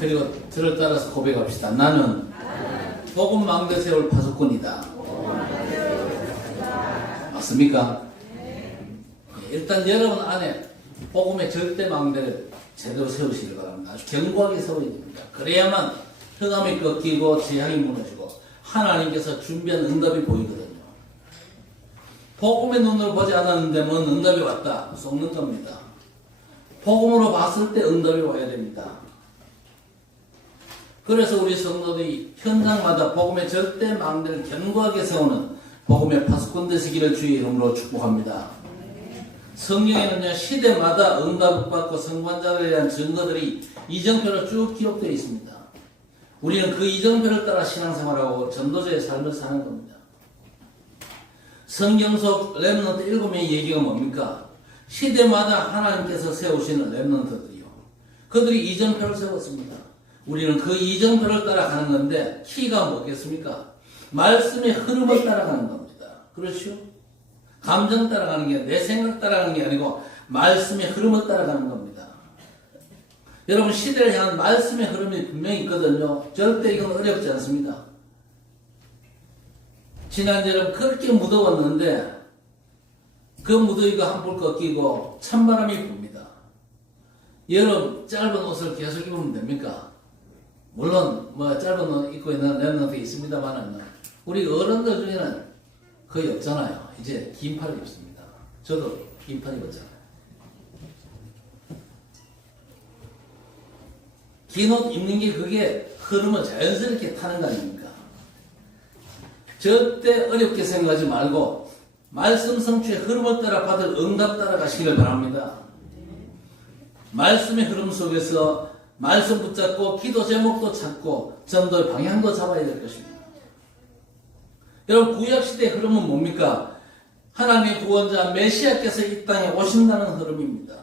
그리고 저를 따라서 고백합시다. 나는 복음 망대 세울 파수꾼이다. 맞습니까? 일단 여러분 안에 복음의 절대 망대를 제대로 세우시길 바랍니다. 아주 견고하게 세워야 됩니다. 그래야만 흑암이 꺾이고 재앙이 무너지고 하나님께서 준비한 응답이 보이거든요. 복음의 눈으로 보지 않았는데 뭔 응답이 왔다. 속는 겁니다. 복음으로 봤을 때 응답이 와야 됩니다. 그래서 우리 성도들이 현장마다 복음의 절대 망대를 견고하게 세우는 복음의 파수꾼 되시기를 주의 이름으로 축복합니다. 성경에는요, 시대마다 응답받고 성관자들에 대한 증거들이 이정표로 쭉 기록되어 있습니다. 우리는 그 이정표를 따라 신앙생활하고 전도자의 삶을 사는 겁니다. 성경 속 렘넌트 7명의 얘기가 뭡니까? 시대마다 하나님께서 세우시는 렘넌트들이요. 그들이 이정표를 세웠습니다. 우리는 그 이정표를 따라가는 건데 키가 뭐겠습니까? 말씀의 흐름을 따라가는 겁니다. 그렇죠? 감정 따라가는 게 내 생각 따라가는 게 아니고 말씀의 흐름을 따라가는 겁니다. 여러분 시대를 향한 말씀의 흐름이 분명히 있거든요. 절대 이건 어렵지 않습니다. 지난주에 여러분 그렇게 무더웠는데 그 무더위가 한풀 꺾이고 찬바람이 붑니다. 여러분 짧은 옷을 계속 입으면 됩니까? 물론 뭐 짧은 옷 입고 있는 렘넌트 있습니다만 우리 어른들 중에는 거의 없잖아요. 이제 긴팔을 입습니다. 저도 긴팔 입었잖아요. 긴 옷 입는 게 그게 흐름을 자연스럽게 타는 거 아닙니까? 절대 어렵게 생각하지 말고 말씀 성취의 흐름을 따라 받을 응답 따라 가시길 바랍니다. 말씀의 흐름 속에서 말씀 붙잡고 기도 제목도 찾고 전도의 방향도 잡아야 될 것입니다. 여러분 구약시대의 흐름은 뭡니까? 하나님의 구원자 메시아께서 이 땅에 오신다는 흐름입니다.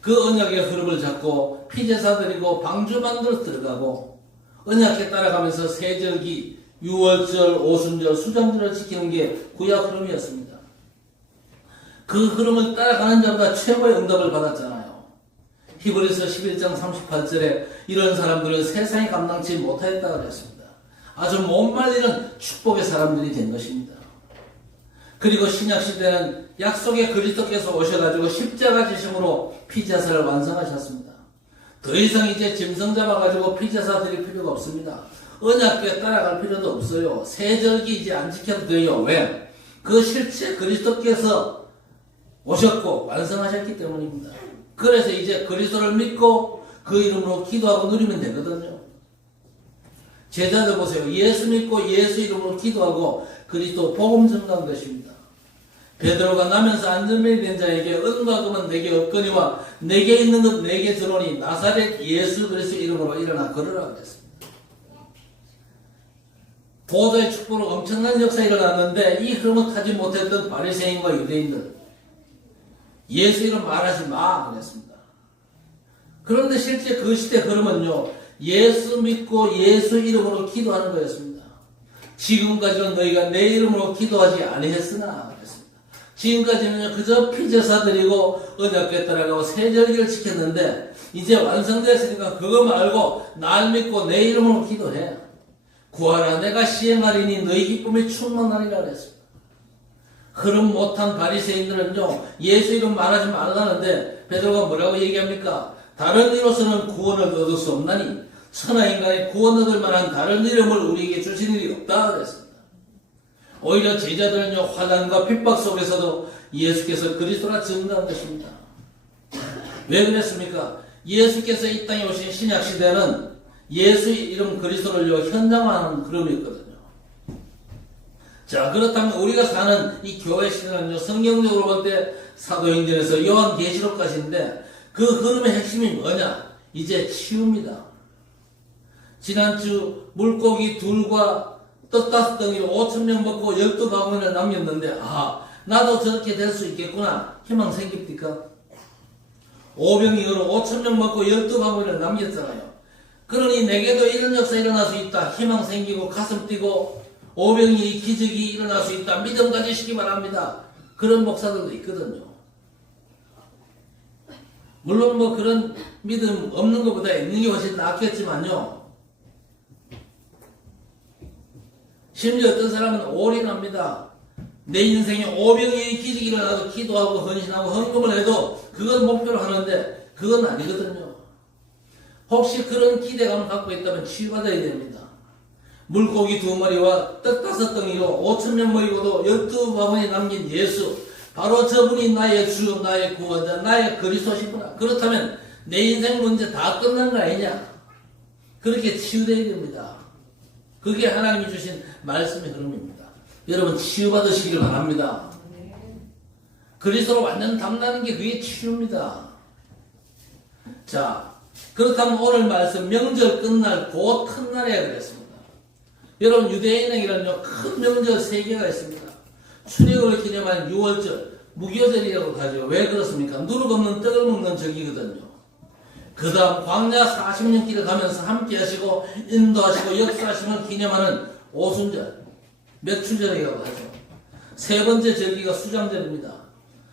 그 언약의 흐름을 잡고 피제사 드리고 방주 만들어 들어가고 언약에 따라가면서 세절기, 유월절, 오순절, 수장절을 지키는 게 구약 흐름이었습니다. 그 흐름을 따라가는 자보다 최고의 응답을 받았잖아요. 히브리서 11장 38절에 이런 사람들은 세상이 감당치 못하였다고 그랬습니다. 아주 못 말리는 축복의 사람들이 된 것입니다. 그리고 신약시대는 약속의 그리스도께서 오셔가지고 십자가 지심으로 피제사를 완성하셨습니다. 더 이상 이제 짐승 잡아가지고 피제사 드릴 필요가 없습니다. 언약궤 따라갈 필요도 없어요. 세절기 이제 안 지켜도 돼요. 왜? 그 실체 그리스도께서 오셨고 완성하셨기 때문입니다. 그래서 이제 그리스도를 믿고 그 이름으로 기도하고 누리면 되거든요. 제자들 보세요. 예수 믿고 예수 이름으로 기도하고 그리스도 복음 전가한 것입니다. 베드로가 나면서 안전벨이 된 자에게 은과 금은 내게 없거니와 내게 있는 것 내게 주노니 나사렛 예수 그리스도 이름으로 일어나 걸으라 그랬습니다. 보좌의 축복으로 엄청난 역사가 일어났는데 이 흐름을 타지 못했던 바리새인과 유대인들 예수 이름 말하지 마 그랬습니다. 그런데 실제 그 시대 흐름은요, 예수 믿고 예수 이름으로 기도하는 거였습니다. 지금까지는 너희가 내 이름으로 기도하지 아니했으나 그랬습니다. 지금까지는 그저 피제사 드리고 언약궤 따라가고 세절기를 지켰는데 이제 완성되었으니까 그거 말고 날 믿고 내 이름으로 기도해. 구하라 내가 시행하리니 너희 기쁨이 충만하리라 그랬습니다. 흐름 못한 바리새인들은요 예수 이름 말하지 말라는데 베드로가 뭐라고 얘기합니까? 다른 이로서는 구원을 얻을 수 없나니 천하인간의 구원 얻을 만한 다른 이름을 우리에게 주신 일이 없다 그랬습니다. 오히려 제자들은요 화난과 핍박 속에서도 예수께서 그리스도라 증거한 것입니다. 왜 그랬습니까? 예수께서 이 땅에 오신 신약시대는 예수 이름 그리스도를요 현장화하는 흐름이었거든요. 자 그렇다면 우리가 사는 이 교회 시대는요 성경적으로 볼 때 사도행전에서 요한계시록까지인데 그 흐름의 핵심이 뭐냐? 이제 치유입니다. 지난주 물고기 둘과 떡 5덩이로 5,000명 먹고 12바구니를 남겼는데 나도 저렇게 될 수 있겠구나 희망 생깁니까? 오병이어로 5,000명 먹고 12바구니를 남겼잖아요. 그러니 내게도 이런 역사 일어날 수 있다 희망 생기고 가슴 뛰고 오병이 기적이 일어날 수 있다 믿음 가지시기 바랍니다. 그런 목사들도 있거든요. 물론 뭐 그런 믿음 없는 것보다 있는 게 훨씬 낫겠지만요. 심지어 어떤 사람은 올인합니다. 내 인생에 오병이의 기적이 일어나도 기도하고 헌신하고 헌금을 해도 그건 목표로 하는데 그건 아니거든요. 혹시 그런 기대감을 갖고 있다면 치유받아야 됩니다. 물고기 2마리와 떡 5덩이로 5,000명 먹이고도 12바구니 남긴 예수, 바로 저분이 나의 주, 나의 구원자, 나의 그리스도시구나. 그렇다면 내 인생 문제 다 끝난 거 아니냐? 그렇게 치유되어야 됩니다. 그게 하나님이 주신 말씀의 흐름입니다. 여러분 치유받으시길 바랍니다. 그리스도로 완전 담나는 게 그게 치유입니다. 자, 그렇다면 오늘 말씀 명절 끝날 곧 큰 날이라 그랬습니다. 여러분 유대인에게는요 큰 명절 3개가 있습니다. 출애굽을 기념한 6월절, 무교절이라고 하죠. 왜 그렇습니까? 누룩 없는 떡을 먹는 절기거든요. 그 다음 광야 40년 길을 가면서 함께 하시고 인도하시고 역사하시면 기념하는 오순절, 맥추절이라고 하죠. 3번째 절기가 수장절입니다.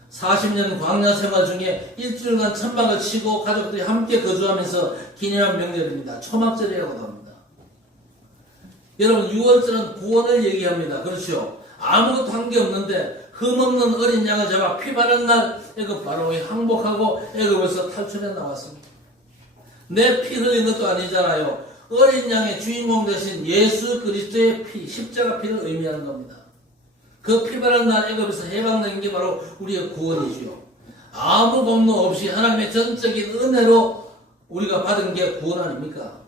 40년 광야 생활 중에 일주일간 천막을 치고 가족들이 함께 거주하면서 기념한 명절입니다. 초막절이라고도 합니다. 여러분 6월절은 구원을 얘기합니다. 그렇죠? 아무것도 한 게 없는데 흠없는 어린 양을 잡아 피 바른 날 애굽 바로에 항복하고 애굽에서 탈출해 나왔습니다. 내 피 흘린 것도 아니잖아요. 어린 양의 주인공 대신 예수 그리스도의 피, 십자가 피를 의미하는 겁니다. 그 피 바른 날 애굽에서 해방된 게 바로 우리의 구원이지요. 아무 공로 없이 하나님의 전적인 은혜로 우리가 받은 게 구원 아닙니까?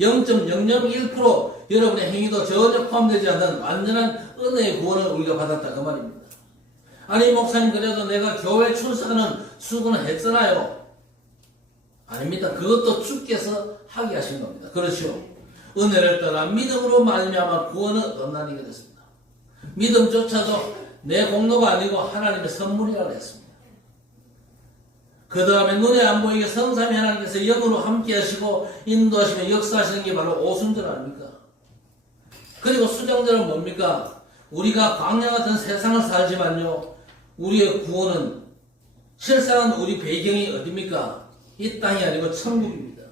0.001% 여러분의 행위도 전혀 포함되지 않는 완전한 은혜의 구원을 우리가 받았다 그 말입니다. 아니 목사님 그래도 내가 교회 출석하는 수고는 했잖아요. 아닙니다. 그것도 주께서 하게 하신 겁니다. 그렇죠? 은혜를 따라 믿음으로 말미암아 구원을 얻나니게 됐습니다. 믿음조차도 내 공로가 아니고 하나님의 선물이라고 했습니다. 그 다음에 눈에 안 보이게 성삼위 하나님께서 영으로 함께 하시고 인도하시며 역사하시는 게 바로 오순절 아닙니까? 그리고 수장절은 뭡니까? 우리가 광야 같은 세상을 살지만요 우리의 구원은 실상은 우리 배경이 어디입니까? 이 땅이 아니고 천국입니다.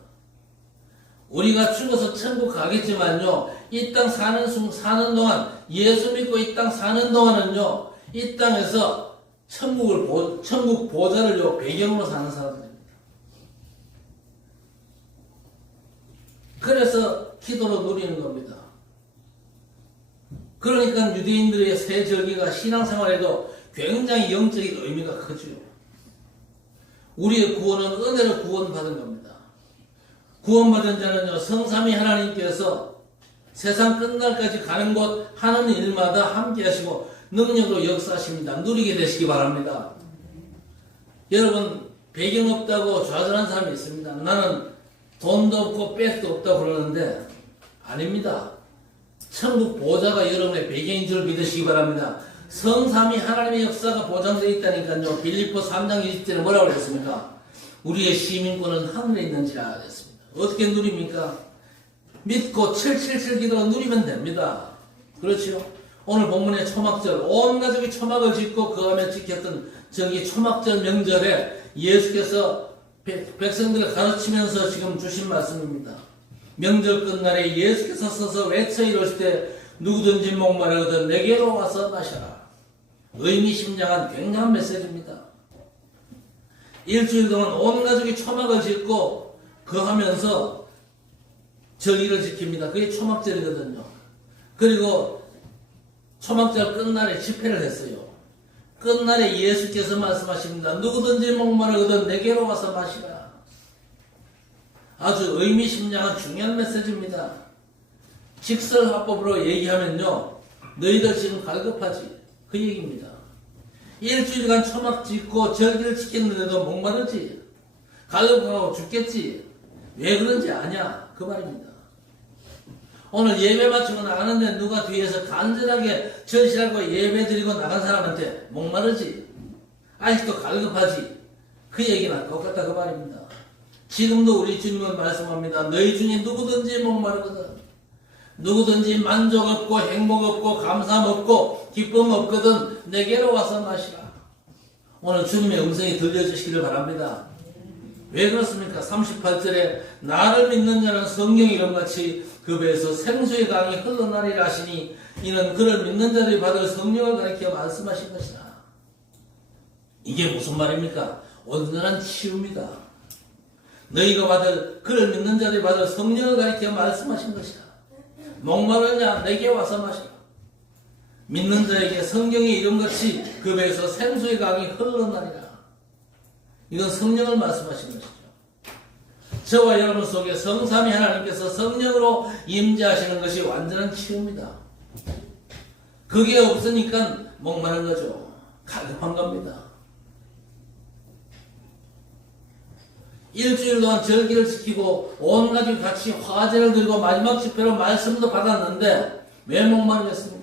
우리가 죽어서 천국 가겠지만요 이 땅 사는 동안 예수 믿고 이 땅 사는 동안은요 이 땅에서 천국 보좌를 배경으로 사는 사람들입니다. 그래서 기도로 누리는 겁니다. 그러니까 유대인들의 새 절기가 신앙생활에도 굉장히 영적인 의미가 크지요. 우리의 구원은 은혜로 구원받은 겁니다. 구원받은 자는요 성삼위 하나님께서 세상 끝날까지 가는 곳 하는 일마다 함께 하시고 능력으로 역사하십니다. 누리게 되시기 바랍니다. 여러분 배경 없다고 좌절한 사람이 있습니다. 나는 돈도 없고 백도 없다고 그러는데 아닙니다. 천국 보좌가 여러분의 배경인 줄 믿으시기 바랍니다. 성삼위 하나님의 역사가 보장되어 있다니까요. 빌립보 3장 20절에 뭐라고 그랬습니까? 우리의 시민권은 하늘에 있는지라 그랬습니다. 어떻게 누립니까? 믿고 777 기도로 누리면 됩니다. 그렇죠? 오늘 본문의 초막절, 온 가족이 초막을 짓고 그 안에 지켰던 저기 초막절 명절에 예수께서 백성들을 가르치면서 지금 주신 말씀입니다. 명절 끝날에 예수께서 서서 외쳐 이르실 때 누구든지 목마르거든 내게로 와서 마셔라. 의미심장한 굉장한 메시지입니다. 일주일 동안 온 가족이 초막을 짓고 거하면서 절기를 지킵니다. 그게 초막절이거든요. 그리고 초막절 끝날에 집회를 했어요. 끝날에 예수께서 말씀하십니다. 누구든지 목마르거든 내게로 와서 마시라. 아주 의미심장한 중요한 메시지입니다. 직설화법으로 얘기하면요. 너희들 지금 갈급하지? 그 얘기입니다. 일주일간 초막 짓고 절기를 지켰는데도 목마르지? 갈급하고 죽겠지? 왜 그런지 아냐? 그 말입니다. 오늘 예배 마치고 나가는데 누가 뒤에서 간절하게 절실하고 예배 드리고 나간 사람한테 목마르지? 아직도 갈급하지? 그 얘기는 똑같다 그 말입니다. 지금도 우리 주님은 말씀합니다. 너희 중에 누구든지 목마르거든. 누구든지 만족 없고 행복 없고 감사함 없고 기쁨 없거든 내게로 와서 마시라. 오늘 주님의 음성이 들려주시기를 바랍니다. 왜 그렇습니까? 38절에 나를 믿는 자는 성경 이름같이 그 배에서 생수의 강이 흘러나리라 하시니 이는 그를 믿는 자들이 받을 성령을 가리켜 말씀하신 것이라. 이게 무슨 말입니까? 온전한 치유입니다. 너희가 받을 그를 믿는 자들이 받을 성령을 가리켜 말씀하신 것이라. 목마르냐 내게 와서 마시라. 믿는 자에게 성경의 이름같이 그 배에서 생수의 강이 흘러나리라. 이건 성령을 말씀하신 것이죠. 저와 여러분 속에 성삼위 하나님께서 성령으로 임재하시는 것이 완전한 치유입니다. 그게 없으니까 목마른 거죠. 갈급한 겁니다. 일주일 동안 절기를 지키고 온 가족이 같이 화제를 들고 마지막 집회로 말씀도 받았는데 왜 목마르겠습니까?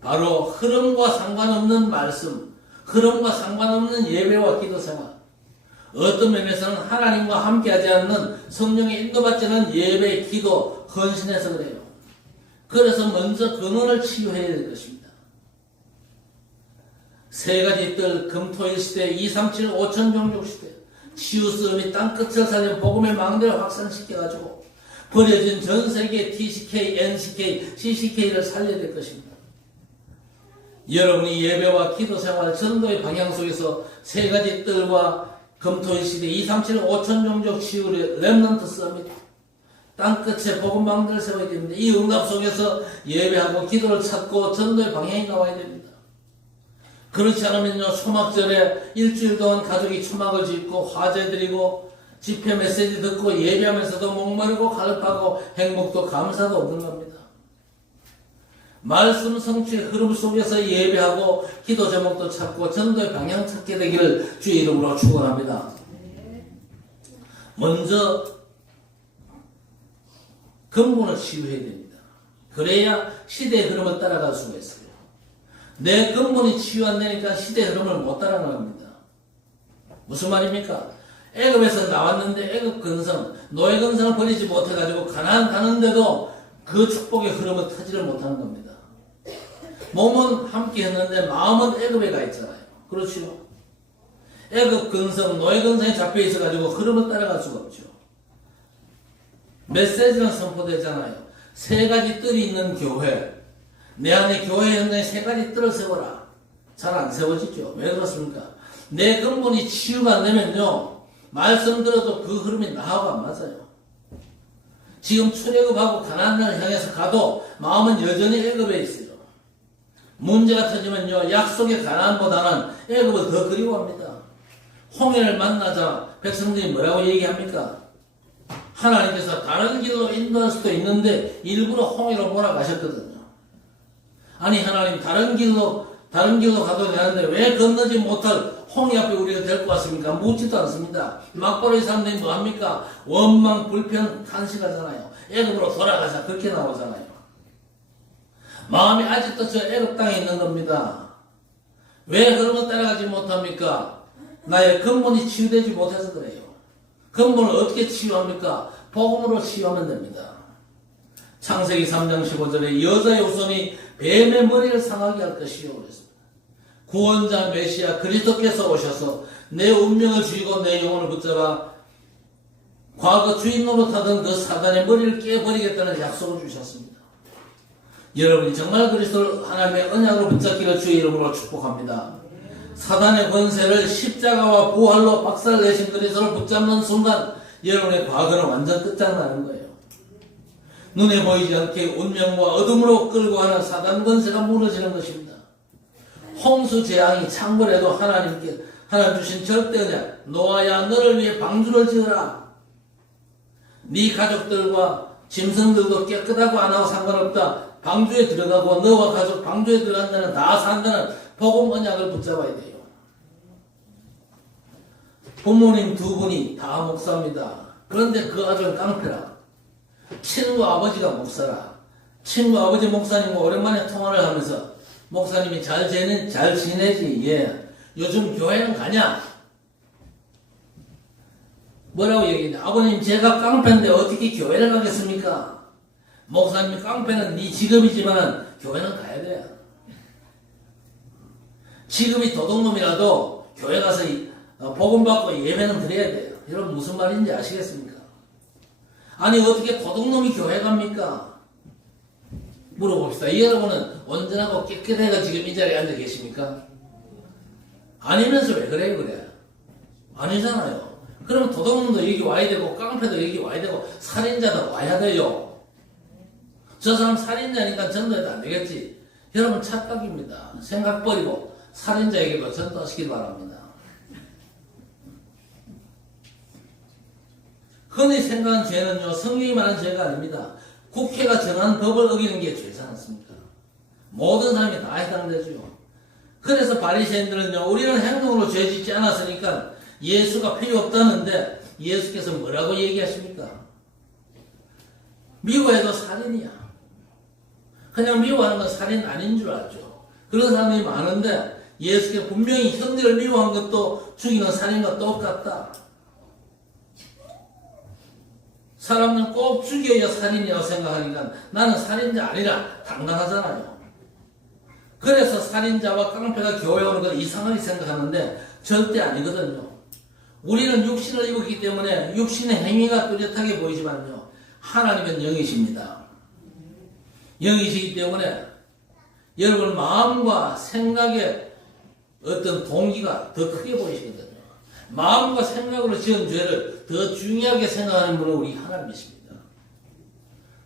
바로 흐름과 상관없는 말씀, 흐름과 상관없는 예배와 기도 생활, 어떤 면에서는 하나님과 함께하지 않는 성령의 인도받지 않은 예배, 기도, 헌신해서 그래요. 그래서 먼저 근원을 치유해야 될 것입니다. 세 가지 뜰, 금토일 시대, 237, 5천 종족 시대, 치유스러움이 땅끝을 살린 복음의 망대를 확산시켜가지고 버려진 전 세계 TCK, NCK, CCK를 살려야 될 것입니다. 여러분이 예배와 기도 생활, 전도의 방향 속에서 세 가지 뜰과 금토일 시대, 237, 5천 종족 치유의 렘넌트 서밋, 땅끝에 복음 망대를 세워야 됩니다. 이 응답 속에서 예배하고 기도를 찾고 전도의 방향이 나와야 됩니다. 그렇지 않으면요, 초막절에 일주일 동안 가족이 초막을 짓고 화제 드리고 집회 메시지 듣고 예배하면서도 목마르고 갈급하고 행복도 감사도 없는 겁니다. 말씀 성취의 흐름 속에서 예배하고 기도 제목도 찾고 전도의 방향 찾게 되기를 주의 이름으로 축원합니다. 먼저 근본을 치유해야 됩니다. 그래야 시대의 흐름을 따라갈 수가 있어요. 내 근본이 치유 안 되니까 시대의 흐름을 못 따라갑니다. 무슨 말입니까? 애굽에서 나왔는데 애굽 근성, 노예 근성을 버리지 못해가지고 가나안 가는데도 그 축복의 흐름을 타지를 못하는 겁니다. 몸은 함께 했는데 마음은 애굽에 가 있잖아요. 그렇죠? 애굽 근성, 노예 근성에 잡혀 있어가지고 흐름을 따라갈 수가 없죠. 메시지는 선포되잖아요. 세 가지 뜰이 있는 교회, 내 안에 교회 현장에 세 가지 뜰을 세워라. 잘 안 세워지죠. 왜 그렇습니까? 내 근본이 치유가 안 되면요, 말씀 들어도 그 흐름이 나하고 안 맞아요. 지금 출애굽하고 가나안을 향해서 가도 마음은 여전히 애굽에 있어요. 문제가 터지면요, 약속의 가나안보다는 애굽을 더 그리워합니다. 홍해를 만나자 백성들이 뭐라고 얘기합니까? 하나님께서 다른 길로 인도할 수도 있는데 일부러 홍해로 몰아가셨거든요. 아니, 하나님 다른 길로 가도 되는데 왜 건너지 못할 홍해 앞에 우리가 데리고 왔습니까? 묻지도 않습니다. 막바로의 사람들이 뭐합니까? 원망, 불편, 탄식하잖아요. 애굽으로 돌아가자, 그렇게 나오잖아요. 마음이 아직도 저 애굽 땅에 있는 겁니다. 왜 그런 거 따라가지 못합니까? 나의 근본이 치유되지 못해서 그래요. 근본을 어떻게 치유합니까? 복음으로 치유하면 됩니다. 창세기 3장 15절에 여자의 후손이 뱀의 머리를 상하게 할 것이요 그랬습니다. 구원자 메시아 그리스도께서 오셔서 내 운명을 쥐고 내 영혼을 붙잡아 과거 주인 노릇하던 그 사단의 머리를 깨버리겠다는 약속을 주셨습니다. 여러분이 정말 그리스도를 하나님의 언약으로 붙잡기를 주의 이름으로 축복합니다. 사단의 권세를 십자가와 부활로 박살내신 그리스도를 붙잡는 순간 여러분의 과거는 완전 끝장나는 거예요. 눈에 보이지 않게 운명과 어둠으로 끌고 가는 사단 권세가 무너지는 것입니다. 홍수 재앙이 창궐해도 하나님 주신 절대 언약, 노아야 너를 위해 방주를 지으라. 네 가족들과 짐승들도 깨끗하고 안 하고 상관없다. 방주에 들어가고 너와 가족 방주에 들어간다는 다 산다는 복음 언약을 붙잡아야 돼요. 부모님 두 분이 다 목사입니다. 그런데 그 아들은 깡패라. 친구 아버지가 목사라. 친구 아버지 목사님과 오랜만에 통화를 하면서 목사님이 잘 지내지? 예. 요즘 교회는 가냐? 뭐라고 얘기했냐? 아버님 제가 깡패인데 어떻게 교회를 가겠습니까? 목사님이 깡패는 네 직업이지만 교회는 가야 돼. 지금이 도둑놈이라도 교회 가서 복음 받고 예배는 드려야 돼요. 여러분 무슨 말인지 아시겠습니까? 아니 어떻게 도둑놈이 교회 갑니까? 물어봅시다. 여러분은 온전하고 깨끗해가 지금 이 자리에 앉아 계십니까? 아니면서 왜 그래요 그래? 아니잖아요. 그러면 도둑놈도 여기 와야 되고 깡패도 여기 와야 되고 살인자도 와야 돼요. 저 사람 살인자니까 전도해도 안 되겠지. 여러분 착각입니다. 생각 버리고 살인자에게도 전도하시길 바랍니다. 흔히 생각한 죄는요, 성경이 말하는 죄가 아닙니다. 국회가 정한 법을 어기는 게 죄지 않습니까? 모든 사람이 다 해당되죠. 그래서 바리새인들은요, 우리는 행동으로 죄 짓지 않았으니까 예수가 필요 없다는데 예수께서 뭐라고 얘기하십니까? 미워해도 살인이야. 그냥 미워하는 건 살인 아닌 줄 알죠. 그런 사람들이 많은데 예수께서 분명히 형제를 미워한 것도 죽이는 살인과 똑같다. 사람은 꼭 죽여야 살인이라고 생각하니까 나는 살인자 아니라 당당하잖아요. 그래서 살인자와 깡패가 교회 오는 걸 이상하게 생각하는데 절대 아니거든요. 우리는 육신을 입었기 때문에 육신의 행위가 뚜렷하게 보이지만요. 하나님은 영이십니다. 영이시기 때문에 여러분 마음과 생각의 어떤 동기가 더 크게 보이시거든요. 마음과 생각으로 지은 죄를 더 중요하게 생각하는 분은 우리 하나님이십니다.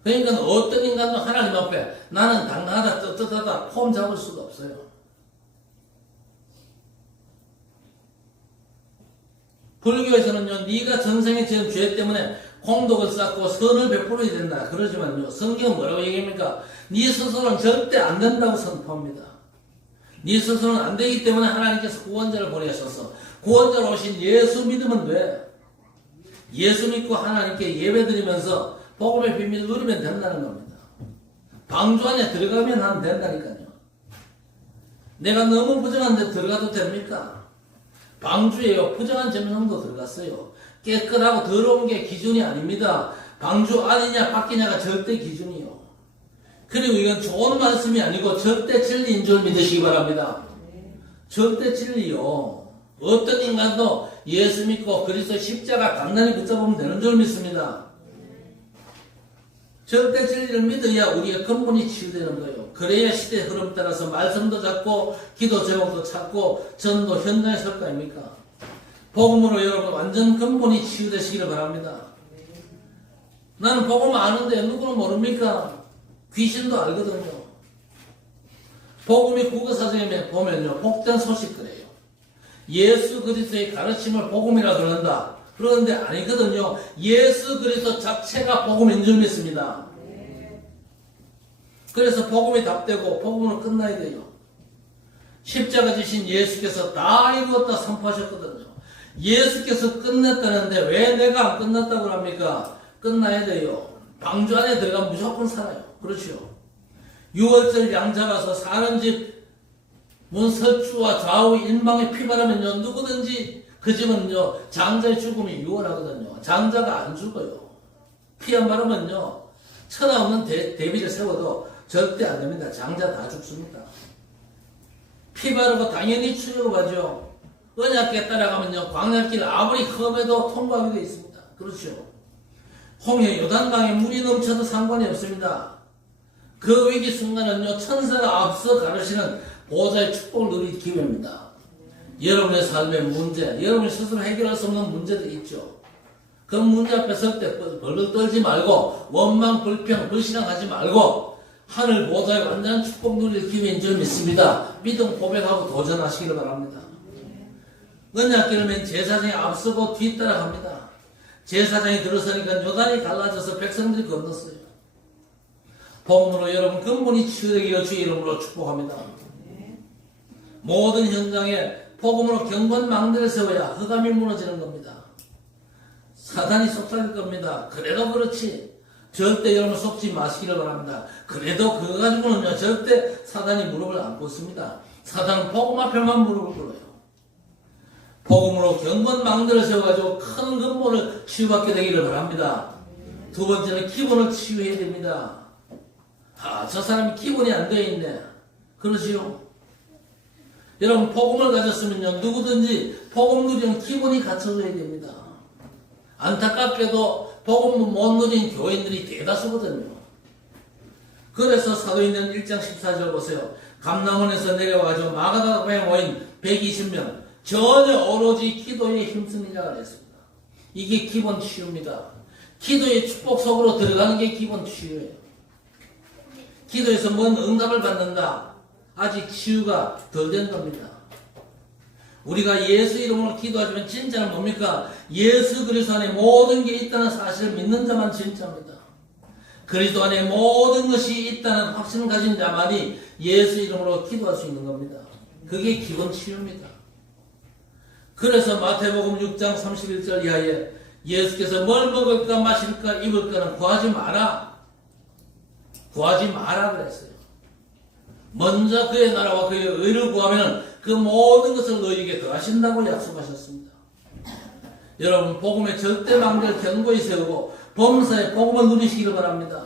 그러니까 어떤 인간도 하나님 앞에 나는 당당하다 떳떳하다 폼 잡을 수가 없어요. 불교에서는요, 네가 전생에 지은 죄 때문에 공덕을 쌓고 선을 베풀어야 된다 그러지만요, 성경은 뭐라고 얘기합니까? 네 스스로는 절대 안 된다고 선포합니다. 네 스스로는 안 되기 때문에 하나님께서 구원자를 보내셔서 구원자로 오신 예수 믿으면 돼. 예수 믿고 하나님께 예배드리면서 복음의 비밀을 누리면 된다는 겁니다. 방주 안에 들어가면 하면 된다니까요. 내가 너무 부정한 데 들어가도 됩니까? 방주에요. 부정한 점성도 들어갔어요. 깨끗하고 더러운 게 기준이 아닙니다. 방주 안이냐 밖이냐가 절대 기준이요. 그리고 이건 좋은 말씀이 아니고 절대 진리인 줄 믿으시기 바랍니다. 절대 진리요. 어떤 인간도 예수 믿고 그리스도 십자가 단단히 붙잡으면 되는 줄 믿습니다. 절대 진리를 믿어야 우리의 근본이 치유되는 거예요. 그래야 시대의 흐름 따라서 말씀도 잡고 기도 제목도 찾고 전도 현장에 설 거 아닙니까? 복음으로 여러분 완전 근본이 치유되시기를 바랍니다. 나는 복음 아는데 누구는 모릅니까? 귀신도 알거든요. 복음이 국어사전에 보면요, 복된 소식 그래요. 예수 그리스도의 가르침을 복음이라 그런다. 그런데 아니거든요. 예수 그리스도 자체가 복음인 줄 믿습니다. 그래서 복음이 답되고 복음으로 끝나야 돼요. 십자가 지신 예수께서 다 이루었다 선포하셨거든요. 예수께서 끝냈다는데 왜 내가 안 끝났다고 합니까? 끝나야 돼요. 방주 안에 들어가면 무조건 살아요. 그렇죠. 6월절 양 잡아서 사는 집 문 서주와 좌우 인방에 피바라면요, 누구든지 그 집은요, 장자의 죽음이 유월하거든요. 장자가 안 죽어요. 피 안 바르면요, 천하 없는 대비를 세워도 절대 안 됩니다. 장자 다 죽습니다. 피 바르고 당연히 출애굽하죠. 언약궤 따라가면요, 광야길 아무리 험해도 통과하게 되어 있습니다. 그렇죠. 홍해 요단강에 물이 넘쳐도 상관이 없습니다. 그 위기 순간은요, 천사가 앞서 가르치는 보호자의 축복을 누릴 기회입니다. 여러분의 삶의 문제, 여러분이 스스로 해결할 수 없는 문제들이 있죠. 그 문제 앞에 설 때 벌벌 떨지 말고 원망, 불평, 불신앙하지 말고 하늘 보호자의 완전한 축복 누릴 기회인 줄 믿습니다. 믿음 고백하고 도전하시기를 바랍니다. 언약궤를 맨 제사장이 앞서고 뒤따라갑니다. 제사장이 들어서니까 요단이 갈라져서 백성들이 건넜어요. 복음으로 여러분 근본이 치유되기를 주의 이름으로 축복합니다. 모든 현장에 복음으로 경건망대를 세워야 흑암이 무너지는 겁니다. 사단이 속삭일 겁니다. 그래도 그렇지. 절대 여러분 속지 마시기를 바랍니다. 그래도 그거 가지고는요, 절대 사단이 무릎을 안 꿇습니다. 사단은 복음 앞에만 무릎을 꿇어요. 복음으로 경건망대를 세워가지고 큰 근본을 치유받게 되기를 바랍니다. 두 번째는 기본을 치유해야 됩니다. 저 사람이 기본이 안 되어 있네. 그러지요. 여러분 복음을 가졌으면요 누구든지 복음 누리는 기본이 갖춰져야 됩니다. 안타깝게도 복음 못 누린 교인들이 대다수거든요. 그래서 사도행전 1장 14절 보세요. 감람원에서 내려와가지고 마가다에 모인 120명 전혀 오로지 기도에 힘쓰니라 그랬습니다. 이게 기본 치유입니다. 기도의 축복 속으로 들어가는 게 기본 치유예요. 기도에서 뭔 응답을 받는다. 아직 치유가 덜 된 겁니다. 우리가 예수 이름으로 기도하지만 진짜는 뭡니까? 예수 그리스도 안에 모든 게 있다는 사실을 믿는 자만 진짜입니다. 그리스도 안에 모든 것이 있다는 확신을 가진 자만이 예수 이름으로 기도할 수 있는 겁니다. 그게 기본 치유입니다. 그래서 마태복음 6장 31절 이하에 예수께서 뭘 먹을까 마실까 입을까는 구하지 마라. 구하지 마라 그랬어요. 먼저 그의 나라와 그의 의를 구하면 그 모든 것을 너희에게 더하신다고 약속하셨습니다. 여러분 복음의 절대 방법을 견고히 세우고 범사에 복음을 누리시기를 바랍니다.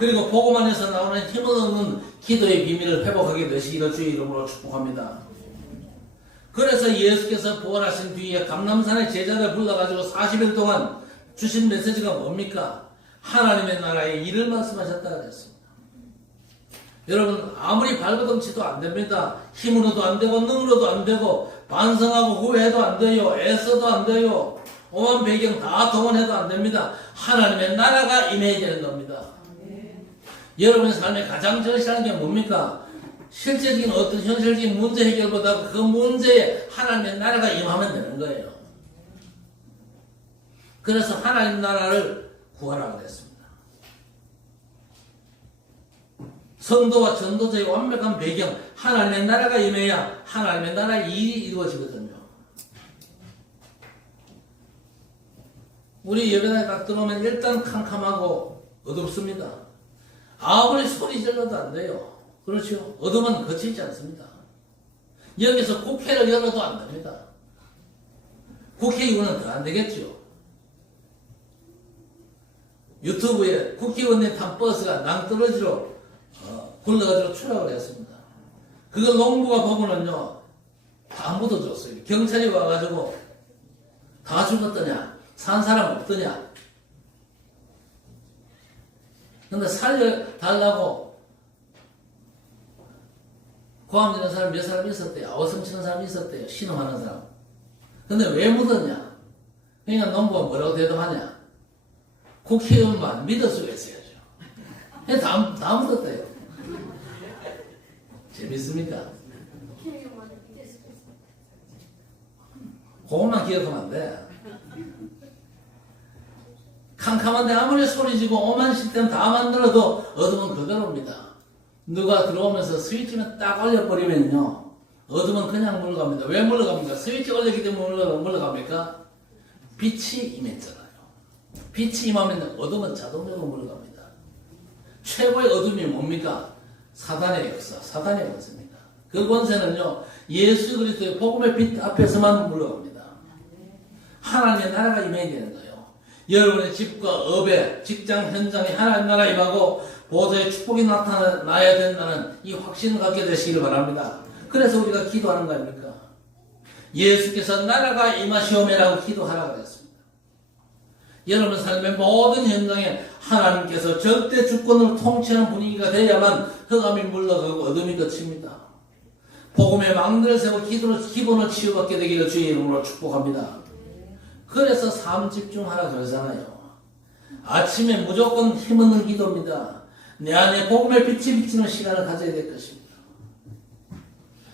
그리고 복음 안에서 나오는 힘을 얻는 기도의 비밀을 회복하게 되시기를 주의 이름으로 축복합니다. 그래서 예수께서 부활하신 뒤에 감람산에 제자들 불러가지고 40일 동안 주신 메시지가 뭡니까? 하나님의 나라의 일을 말씀하셨다 그랬습니다. 여러분 아무리 발버둥치도 안 됩니다. 힘으로도 안 되고 능으로도 안 되고 반성하고 후회해도 안 돼요. 애써도 안 돼요. 오만 배경 다 동원해도 안 됩니다. 하나님의 나라가 임해야 되는 겁니다. 여러분의 삶에 가장 절실한 게 뭡니까? 실제적인 어떤 현실적인 문제 해결보다 그 문제에 하나님의 나라가 임하면 되는 거예요. 그래서 하나님 나라를 구하라고 했습니다. 성도와 전도자의 완벽한 배경, 하나님의 나라가 임해야 하나님의 나라의 일이 이루어지거든요. 우리 예배당에 딱 들어오면 일단 캄캄하고 어둡습니다. 아무리 소리 질러도 안 돼요. 그렇죠? 어둠은 거치지 않습니다. 여기서 국회를 열어도 안 됩니다. 국회의원은 더 안 되겠죠. 유튜브에 국회의원님 탄 버스가 낭떠러지로 굴러가지고 추락을 했습니다. 그걸 농부가 보고는요, 다 묻어줬어요. 경찰이 와가지고 다 죽었더냐? 산 사람 없더냐? 근데 살려달라고 고함 지는 사람 몇 사람 있었대요. 아우성 치는 사람이 있었대요. 신음하는 사람. 근데 왜 묻었냐? 그러니까 농부가 뭐라고 대답하냐? 국회의원만 믿을 수가 있어야죠. 다 묻었대요. 재밌습니까? 그것만 기억하면 안 돼. 캄캄한데 아무리 소리지고 오만 시스템 다 만들어도 어둠은 그대로입니다. 누가 들어오면서 스위치만 딱 올려버리면요, 어둠은 그냥 물러갑니다. 왜 물러갑니까? 스위치 올렸기 때문에 물러갑니까? 빛이 임했잖아요. 빛이 임하면 어둠은 자동적으로 물러갑니다. 최고의 어둠이 뭡니까? 사단의 역사, 사단의 권세입니다. 그 권세는요, 예수 그리스도의 복음의 빛 앞에서만 물러갑니다. 하나님의 나라가 임해야 되는 거예요. 여러분의 집과 업에, 직장 현장에 하나님 나라 임하고 보좌의 축복이 나타나야 된다는 이 확신을 갖게 되시기를 바랍니다. 그래서 우리가 기도하는 거 아닙니까? 예수께서 나라가 임하시오매라고 기도하라고 했습니다. 여러분 삶의 모든 현장에 하나님께서 절대 주권을 통치하는 분위기가 돼야만 흑암이 물러가고 어둠이 그칩니다. 복음의 망대를 세고 기본을 치유받게 되기를 주의 이름으로 축복합니다. 그래서 삶 집중하라 그러잖아요. 아침에 무조건 힘없는 기도입니다. 내 안에 복음의 빛이 비치는 시간을 가져야 될 것입니다.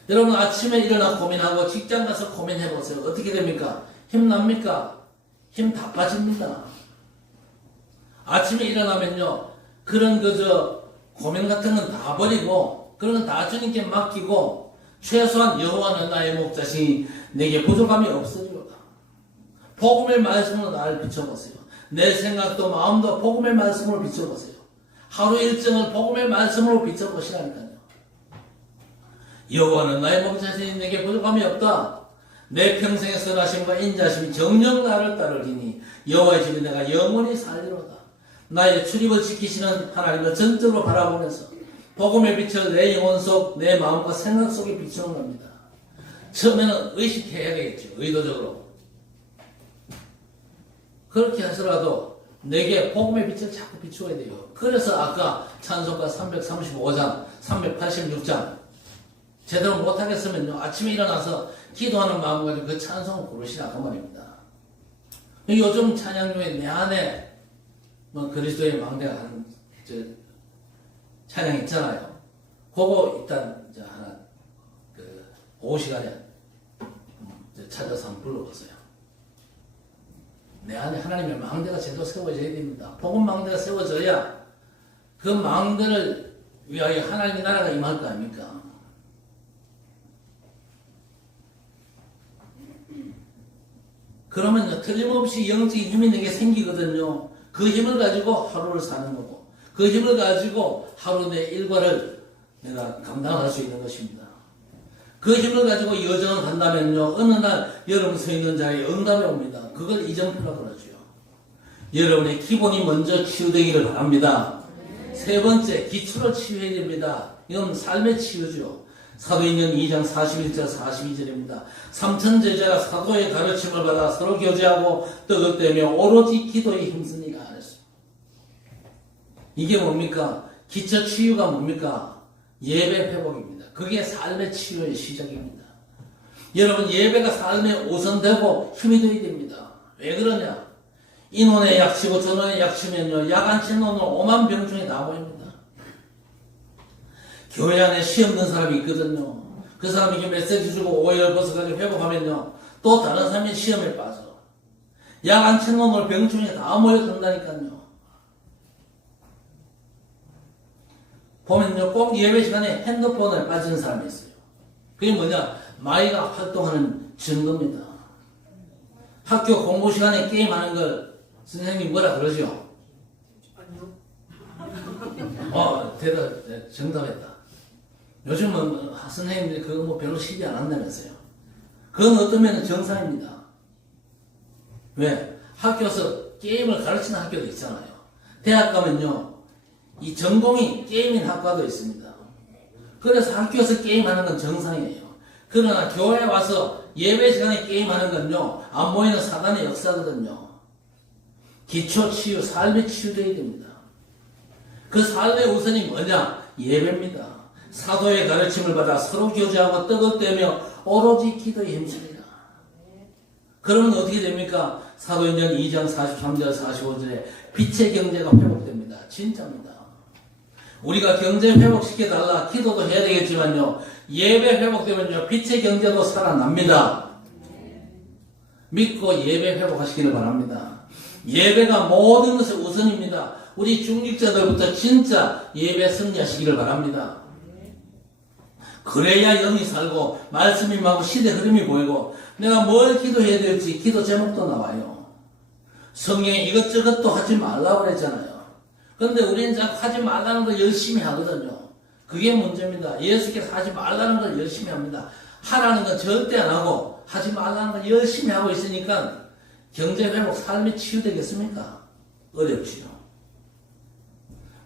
여러분 아침에 일어나 고민하고 직장 가서 고민해보세요. 어떻게 됩니까? 힘납니까? 힘 다 빠집니다. 아침에 일어나면요, 그런 고민 같은 건 다 버리고, 그런 건 다 주님께 맡기고, 최소한 여호와는 나의 목자시니 내게 부족함이 없으리로다. 복음의 말씀으로 나를 비춰보세요. 내 생각도 마음도 복음의 말씀으로 비춰보세요. 하루 일정을 복음의 말씀으로 비춰보시라니까요. 여호와는 나의 목자시니 내게 부족함이 없다. 내 평생의 선하심과 인자심이 정녕 나를 따르리니 여호와의 집에 내가 영원히 살리로다. 나의 출입을 지키시는 하나님을 전적으로 바라보면서 복음의 빛을 내 영혼 속, 내 마음과 생각 속에 비추는 겁니다. 처음에는 의식해야 되겠죠. 의도적으로. 그렇게 해서라도 내게 복음의 빛을 자꾸 비추어야 돼요. 그래서 아까 찬송가 335장, 386장 제대로 못하겠으면요. 아침에 일어나서 기도하는 마음 가지고 그 찬송을 부르시라 그 말입니다. 요즘 찬양 중에 내 안에 뭐 그리스도의 망대가 한 찬양 있잖아요. 그거 일단 이제 하나 오후 시간에 찾아서 한번 불러보세요. 내 안에 하나님의 망대가 제대로 세워져야 됩니다. 복음 망대가 세워져야 그 망대를 위하여 하나님의 나라가 임할 거 아닙니까? 그러면 틀림없이 영적인 힘이 내게 생기거든요. 그 힘을 가지고 하루를 사는 거고 그 힘을 가지고 하루 내 일과를 내가 감당할 수 있는 것입니다. 그 힘을 가지고 여정을 간다면요. 어느 날 여러분 서 있는 자리에 응답이 옵니다. 그걸 이정표라고 그러죠. 여러분의 기본이 먼저 치유되기를 바랍니다. 세 번째, 기초를 치유해야 됩니다. 이건 삶의 치유죠. 사도행전 2장 41절 42절입니다. 삼천 제자가 사도의 가르침을 받아 서로 교제하고 떡을 떼며 오로지 기도에 힘쓰니가 하랬어요. 이게 뭡니까? 기초 치유가 뭡니까? 예배 회복입니다. 그게 삶의 치유의 시작입니다. 여러분 예배가 삶의 우선되고 힘이 되어야 됩니다. 왜 그러냐? 인원에 약치고 전원에 약치면요 약안치 논으로 5만 병중에 다 모입니다. 교회 안에 시험 든 사람이 있거든요. 그 사람에게 메시지 주고 오해를 벗어가지고 회복하면요 또 다른 사람이 시험에 빠져. 약안치 논으로 병중에 다 모여든다니까요. 보면요 꼭 예배 시간에 핸드폰에 빠지는 사람이 있어요. 그게 뭐냐? 마이가 활동하는 증거입니다. 학교 공부 시간에 게임하는 걸 선생님이 뭐라 그러죠? 대답 정답했다. 요즘은 선생님들이 그거 뭐 별로 시비 안 한다면서요. 그건 어떤 면은 정상입니다. 왜? 학교에서 게임을 가르치는 학교도 있잖아요. 대학 가면요 이 전공이 게임인 학과도 있습니다. 그래서 학교에서 게임하는 건 정상이에요. 그러나 교회에 와서 예배 시간에 게임하는 건요 안 보이는 사단의 역사거든요. 기초 치유, 삶의 치유되어야 됩니다. 그 삶의 우선이 뭐냐? 예배입니다. 사도의 가르침을 받아 서로 교제하고 떡을 떼며 오로지 기도에 힘쓰리라. 그러면 어떻게 됩니까? 사도행전 2장 43절 45절에 빛의 경제가 회복됩니다. 진짜입니다. 우리가 경제 회복시켜달라 기도도 해야 되겠지만요 예배 회복되면요 빛의 경제도 살아납니다. 믿고 예배 회복하시기를 바랍니다. 예배가 모든 것의 우선입니다. 우리 중직자들부터 진짜 예배 승리하시기를 바랍니다. 그래야 영이 살고 말씀이 임하고 시대 흐름이 보이고 내가 뭘 기도해야 될지 기도 제목도 나와요. 성경에 이것저것도 하지 말라고 그랬잖아요. 그런데 우리는 자꾸 하지 말라는 걸 열심히 하거든요. 그게 문제입니다. 예수께서 하지 말라는 걸 열심히 합니다. 하라는 건 절대 안 하고 하지 말라는 걸 열심히 하고 있으니까 경제회복 삶이 치유되겠습니까? 어렵지요.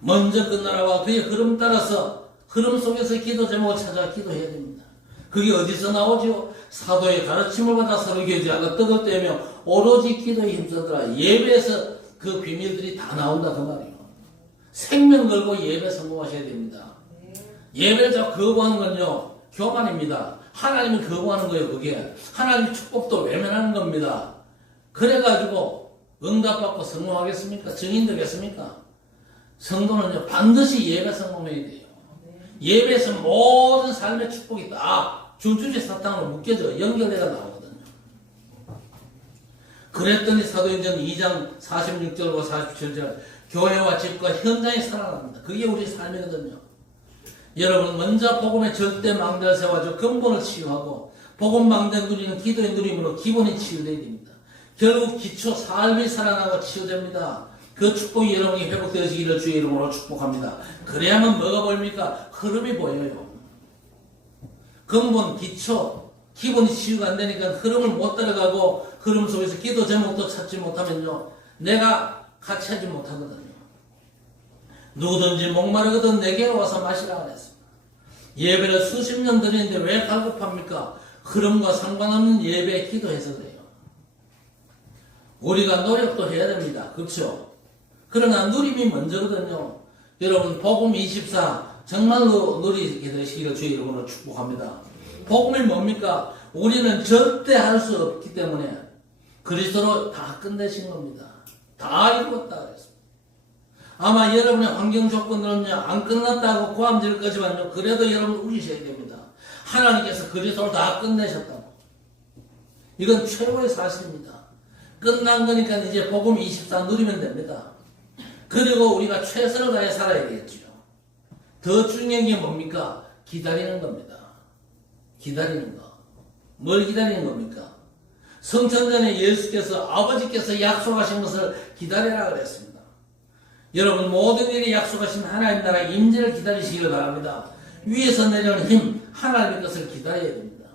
먼저 끝나라와 그의 흐름 따라서 흐름 속에서 기도 제목을 찾아 기도해야 됩니다. 그게 어디서 나오죠? 사도의 가르침을 받아 서로 교제하고 떡을 떼며 오로지 기도에 힘쓰더라. 예배에서 그 비밀들이 다 나온다 그 말이에요. 생명 걸고 예배 성공하셔야 됩니다. 예배를 자꾸 거부하는 건요 교만입니다. 하나님을 거부하는 거예요. 그게 하나님 축복도 외면하는 겁니다. 그래가지고 응답받고 성공하겠습니까? 증인 되겠습니까? 성도는요 반드시 예배 성공해야 돼요. 예배에서 모든 삶의 축복이 다 줄줄이 사탕으로 묶여져 연결되어 나오거든요. 그랬더니 사도행전 2장 46절과 47절 교회와 집과 현장이 살아납니다. 그게 우리 삶이거든요. 여러분 먼저 복음의 절대 망대를 세워서 근본을 치유하고 복음 망대 누리는 기도의 누림으로 기본이 치유되어야 됩니다. 결국 기초 삶이 살아나고 치유됩니다. 그 축복이 여러분이 회복되어지기를 주의 이름으로 축복합니다. 그래야만 뭐가 보입니까? 흐름이 보여요. 근본, 기초, 기본이 치유가 안 되니까 흐름을 못 따라가고 흐름 속에서 기도 제목도 찾지 못하면요 내가 같이 하지 못하거든요. 누구든지 목마르거든 내게로 와서 마시라 그랬습니다. 예배를 수십 년 드리는데 왜 갈급합니까? 흐름과 상관없는 예배에 기도해서 그래요. 우리가 노력도 해야 됩니다. 그렇죠? 그러나 누림이 먼저거든요. 여러분 복음 24 정말로 누리게 되시기를 주의 이름으로 축복합니다. 복음이 뭡니까? 우리는 절대 할 수 없기 때문에 그리스도로 다 끝내신 겁니다. 다 이루었다 그랬습니다. 아마 여러분의 환경 조건들은요 안 끝났다고 고함질 거지만요 그래도 여러분 우리셔야 됩니다. 하나님께서 그리스도로 다 끝내셨다고. 이건 최고의 사실입니다. 끝난 거니까 이제 복음 24 누리면 됩니다. 그리고 우리가 최선을 다해 살아야 되겠죠. 더 중요한 게 뭡니까? 기다리는 겁니다. 기다리는 거. 뭘 기다리는 겁니까? 성천전에 예수께서 아버지께서 약속하신 것을 기다리라 그랬습니다. 여러분 모든 일이 약속하신 하나님 나라 임재를 기다리시기를 바랍니다. 위에서 내려오는 힘 하나님의 것을 기다려야 됩니다.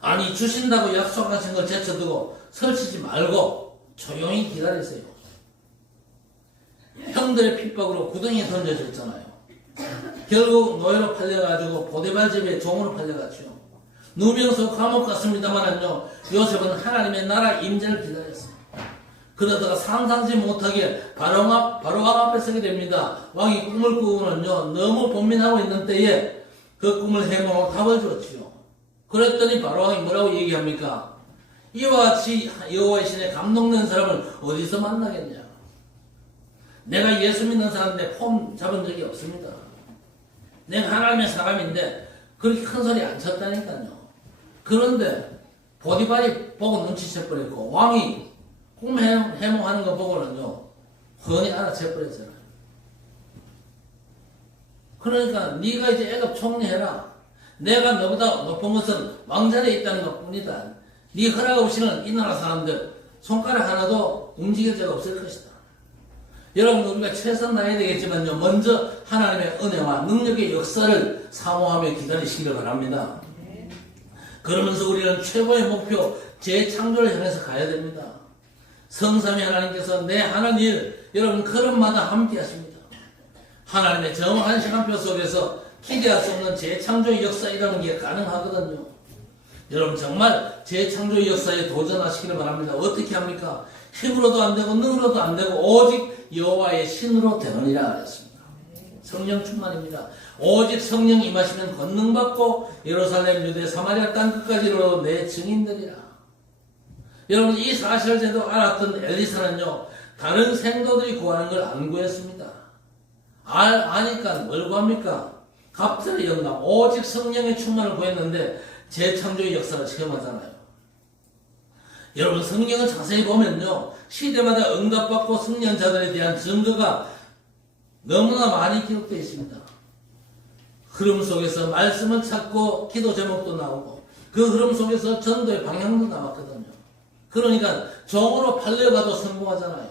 아니 주신다고 약속하신 걸 제쳐두고 설치지 말고 조용히 기다리세요. 형들의 핍박으로 구덩이에 던져졌잖아요. 결국 노예로 팔려가지고 보디발 집에 종으로 팔려갔죠. 누명서 감옥 갔습니다만은요 요셉은 하나님의 나라 임재를 기다렸어요. 그러다가 상상지 못하게 바로 왕 앞에 서게 됩니다. 왕이 꿈을 꾸고는요 너무 본민하고 있는 때에 그 꿈을 해몽하고 답을 줬지요. 그랬더니 바로 왕이 뭐라고 얘기합니까? 이와 같이 여호와의 신에 감동된 사람을 어디서 만나겠냐? 내가 예수 믿는 사람인데 폼 잡은 적이 없습니다. 내가 하나님의 사람인데 그렇게 큰 소리 안 쳤다니까요. 그런데 보디발이 보고 눈치채버렸고 왕이 꿈 해몽하는 거 보고는요 훤히 알아채버렸잖아요. 그러니까 네가 이제 애굽 총리해라. 내가 너보다 높은 것은 왕자리에 있다는 것 뿐이다. 네 허락 없이는 이 나라 사람들 손가락 하나도 움직일 데가 없을 것이다. 여러분 우리가 최선 다해야 되겠지만요 먼저 하나님의 은혜와 능력의 역사를 사모하며 기다리시기를 바랍니다. 그러면서 우리는 최고의 목표 재창조를 향해서 가야 됩니다. 성삼위 하나님께서 내 하는 일 여러분 걸음마다 함께 하십니다. 하나님의 정확한 시간표 속에서 기대할 수 없는 재창조의 역사이라는 게 가능하거든요. 여러분 정말 재창조의 역사에 도전하시기를 바랍니다. 어떻게 합니까? 힘으로도 안 되고 능으로도 안 되고 오직 여호와의 신으로 되느니라 그랬습니다. 성령 충만입니다. 오직 성령 임하시면 권능받고 예루살렘 유대 사마리아 땅끝까지로 내 증인들이라. 여러분 이 사실을 제대로 알았던 엘리사는요 다른 생도들이 구하는 걸 안 구했습니다. 아니까 뭘 구합니까? 갑자기 영감 오직 성령의 충만을 구했는데 재창조의 역사를 체험하잖아요. 여러분 성경을 자세히 보면요 시대마다 응답받고 승리한 자들에 대한 증거가 너무나 많이 기록되어 있습니다. 흐름 속에서 말씀을 찾고 기도 제목도 나오고 그 흐름 속에서 전도의 방향도 나왔거든요. 그러니까 종으로 팔려가도 성공하잖아요.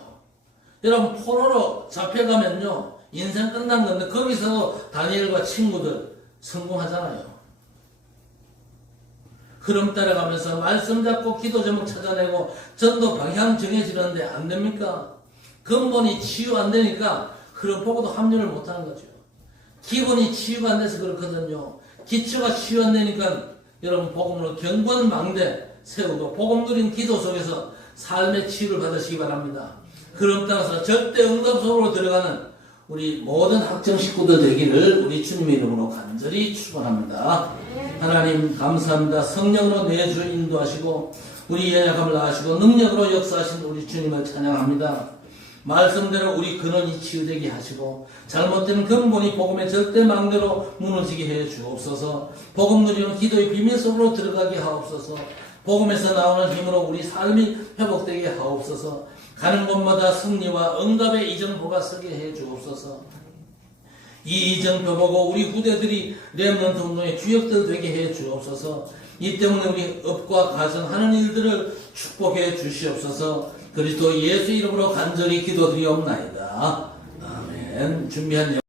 여러분 포로로 잡혀가면요 인생 끝난 건데 거기서도 다니엘과 친구들 성공하잖아요. 흐름 따라가면서 말씀 잡고 기도 제목 찾아내고 전도 방향 정해지는데 안 됩니까? 근본이 치유 안 되니까 흐름 보고도 합류를 못하는 거죠. 기본이 치유가 안 돼서 그렇거든요. 기초가 치유 안 되니까 여러분 복음으로 경건 망대 세우고 복음 누린 기도 속에서 삶의 치유를 받으시기 바랍니다. 흐름 따라서 절대 응답 속으로 들어가는 우리 모든 학정 식구들 되기를 우리 주님의 이름으로 간절히 축원합니다. 하나님 감사합니다. 성령으로 내주 인도하시고 우리 연약함을 나으시고 능력으로 역사하신 우리 주님을 찬양합니다. 말씀대로 우리 근원이 치유되게 하시고 잘못된 근본이 복음의 절대 망대로 무너지게 해 주옵소서. 복음 누리는 기도의 비밀 속으로 들어가게 하옵소서. 복음에서 나오는 힘으로 우리 삶이 회복되게 하옵소서. 가는 곳마다 승리와 응답의 이정표가 서게 해 주옵소서. 이 이정표 보고 우리 후대들이 렘넌트 운동의 주역들 되게 해 주옵소서. 이 때문에 우리 업과 가정 하는 일들을 축복해 주시옵소서. 그리스도 예수 이름으로 간절히 기도드리옵나이다. 아멘. 준비한